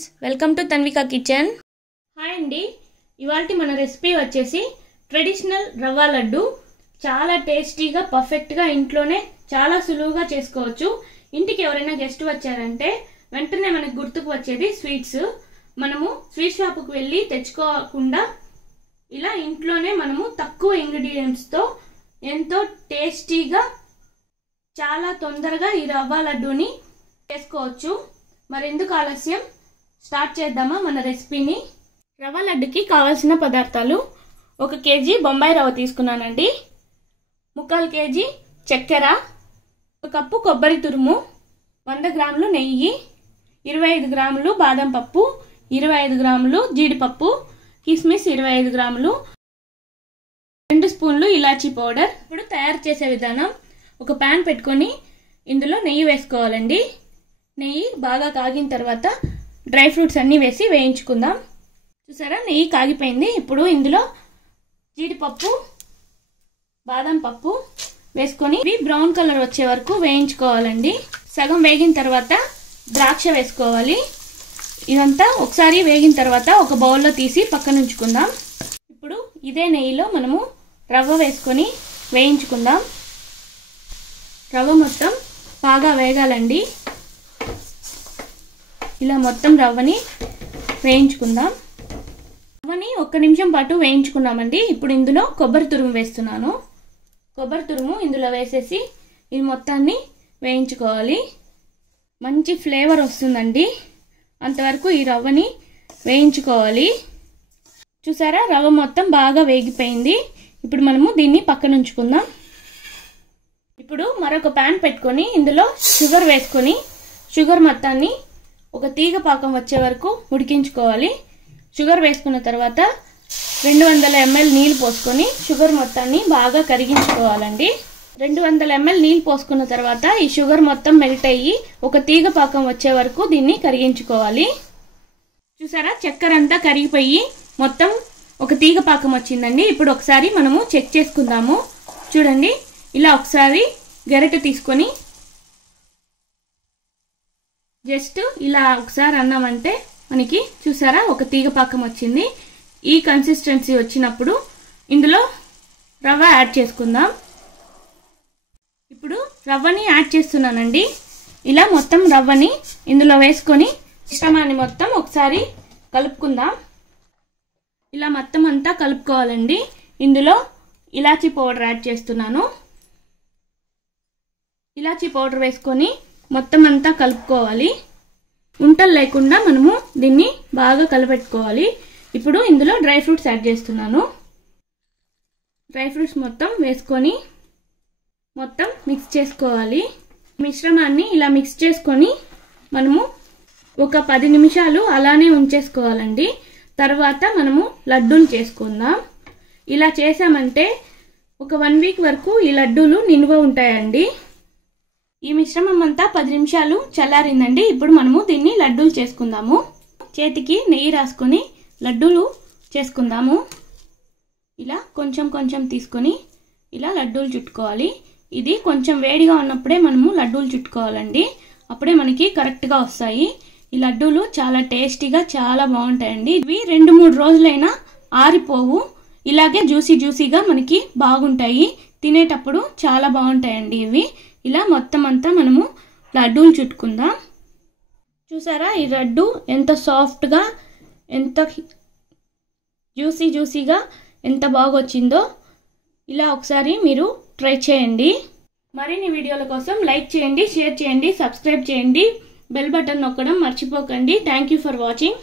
Friends, welcome to Tanvika kitchen. Hi అండి. ఇవాల్టి మన రెసిపీ వచ్చేసి ట్రెడిషనల్ రవ్వ లడ్డు. చాలా టేస్టీగా పర్ఫెక్ట్గా ఇంట్లోనే చాలా సులువుగా చేసుకోవచ్చు. ఇంటికి ఎవరైనా గెస్ట్ వచ్చారంటే వెంటనే మనకు గుర్తుకు వచ్చేది స్వీట్స్. మనము స్వీట్ షాపుకు వెళ్ళి తెచ్చుకోకుండా ఇలా ఇంట్లోనే మనము తక్కువ ఇంగ్రీడియంట్స్తో ఎంతో టేస్టీగా చాలా తొందరగా ఈ రవ్వ లడ్డూని చేసుకోవచ్చు. మరి ఎందుకు ఆలస్యం, స్టార్ట్ చేద్దామా మన రెసిపీని. రవ్వ లడ్డుకి కావాల్సిన పదార్థాలు: 1 కేజీ బొంబాయి రవ్వ తీసుకున్నానండి, 1/4 కేజీ చక్కెర, 1 కప్పు కొబ్బరి తురుము, 100 గ్రాములు నెయ్యి, 25 గ్రాములు బాదం పప్పు, 25 గ్రాములు జీడిపప్పు, కిస్మిస్ 25 గ్రాములు, 2 స్పూన్లు ఇలాచీ పౌడర్. ఇప్పుడు తయారు చేసే విధానం: ఒక ప్యాన్ పెట్టుకొని ఇందులో నెయ్యి వేసుకోవాలండి. నెయ్యి బాగా కాగిన తర్వాత డ్రై ఫ్రూట్స్ అన్నీ వేసి వేయించుకుందాం. చూసారా, నెయ్యి కాగిపోయింది. ఇప్పుడు ఇందులో జీడిపప్పు, బాదం పప్పు వేసుకొని ఇవి బ్రౌన్ కలర్ వచ్చే వరకు వేయించుకోవాలండి. సగం వేగిన తర్వాత ద్రాక్ష వేసుకోవాలి. ఇదంతా ఒకసారి వేగిన తర్వాత ఒక బౌల్లో తీసి పక్కన ఉంచుకుందాం. ఇప్పుడు ఇదే నెయ్యిలో మనము రవ్వ వేసుకొని వేయించుకుందాం. రవ్వ మొత్తం బాగా వేగాలండి. ఇలా మొత్తం రవ్వని వేయించుకుందాం. రవ్వని 1 నిమిషం పాటు వేయించుకున్నామండి. ఇప్పుడు ఇందులో కొబ్బరి తురుము వేస్తున్నాను. కొబ్బరి తురుము ఇందులో వేసేసి ఇది మొత్తాన్ని వేయించుకోవాలి. మంచి ఫ్లేవర్ వస్తుందండి, అంతవరకు ఈ రవ్వని వేయించుకోవాలి. చూసారా, రవ్వ మొత్తం బాగా వేగిపోయింది. ఇప్పుడు మనము దీన్ని పక్కన ఉంచుకుందాం. ఇప్పుడు మరొక ప్యాన్ పెట్టుకొని ఇందులో షుగర్ వేసుకొని షుగర్ మొత్తాన్ని ఒక తీగ పాకం వచ్చే వరకు ఉడికించుకోవాలి. షుగర్ వేసుకున్న తర్వాత 200 ml నీళ్ళు పోసుకొని షుగర్ మొత్తాన్ని బాగా కరిగించుకోవాలండి. 200 ml నీళ్ళు పోసుకున్న తర్వాత ఈ షుగర్ మొత్తం మెల్ట్ అయ్యి ఒక తీగ పాకం వచ్చే వరకు దీన్ని కరిగించుకోవాలి. చూసారా, చక్కెర అంతా కరిగిపోయి మొత్తం ఒక తీగ పాకం వచ్చిందండి. ఇప్పుడు ఒకసారి మనము చెక్ చేసుకుందాము. చూడండి, ఇలా ఒకసారి గరిటె తీసుకొని జస్ట్ ఇలా ఒకసారి అన్నామంటే మనకి చూసారా ఒక తీగ పాకం వచ్చింది. ఈ కన్సిస్టెన్సీ వచ్చినప్పుడు ఇందులో రవ్వ యాడ్ చేసుకుందాం. ఇప్పుడు రవ్వని యాడ్ చేస్తున్నానండి. ఇలా మొత్తం రవ్వని ఇందులో వేసుకొని మిశ్రమాన్ని మొత్తం ఒకసారి కలుపుకుందాం. ఇలా మొత్తం అంతా కలుపుకోవాలండి. ఇందులో ఇలాచీ పౌడర్ యాడ్ చేస్తున్నాను. ఇలాచీ పౌడర్ వేసుకొని మొత్తం అంతా కలుపుకోవాలి. ఉంటలు లేకుండా మనము దీన్ని బాగా కలపెట్టుకోవాలి. ఇప్పుడు ఇందులో డ్రై ఫ్రూట్స్ యాడ్ చేస్తున్నాను. డ్రై ఫ్రూట్స్ మొత్తం వేసుకొని మొత్తం మిక్స్ చేసుకోవాలి. మిశ్రమాన్ని ఇలా మిక్స్ చేసుకొని మనము ఒక 10 నిమిషాలు అలానే ఉంచేసుకోవాలండి. తర్వాత మనము లడ్డూలు చేసుకుందాం. ఇలా చేసామంటే ఒక 1 వీక్ వరకు ఈ లడ్డూలు నిల్వ ఉంటాయండి. ఈ మిశ్రమం అంతా 10 నిమిషాలు చల్లారిందండి. ఇప్పుడు మనము దీన్ని లడ్డూలు చేసుకుందాము. చేతికి నెయ్యి రాసుకొని లడ్డూలు చేసుకుందాము. ఇలా కొంచెం కొంచెం తీసుకొని ఇలా లడ్డూలు చుట్టుకోవాలి. ఇది కొంచెం వేడిగా ఉన్నప్పుడే మనము లడ్డూలు చుట్టుకోవాలండి. అప్పుడే మనకి కరెక్ట్గా వస్తాయి. ఈ లడ్డూలు చాలా టేస్టీగా చాలా బాగుంటాయండి. ఇవి 2-3 రోజులైనా ఆరిపోవు. ఇలాగే జ్యూసీగా మనకి బాగుంటాయి. తినేటప్పుడు చాలా బాగుంటాయండి ఇవి. ఇలా మొత్తం అంతా మనము లడ్డూలు చుట్టుకుందాం. చూసారా, ఈ లడ్డు ఎంత సాఫ్ట్గా, ఎంత జ్యూసీగా ఎంత బాగా వచ్చిందో. ఇలా ఒకసారి మీరు ట్రై చేయండి. మరిన్ని వీడియోల కోసం లైక్ చేయండి, షేర్ చేయండి, సబ్స్క్రైబ్ చేయండి, బెల్ బటన్ నొక్కడం మర్చిపోకండి. Thank you for watching.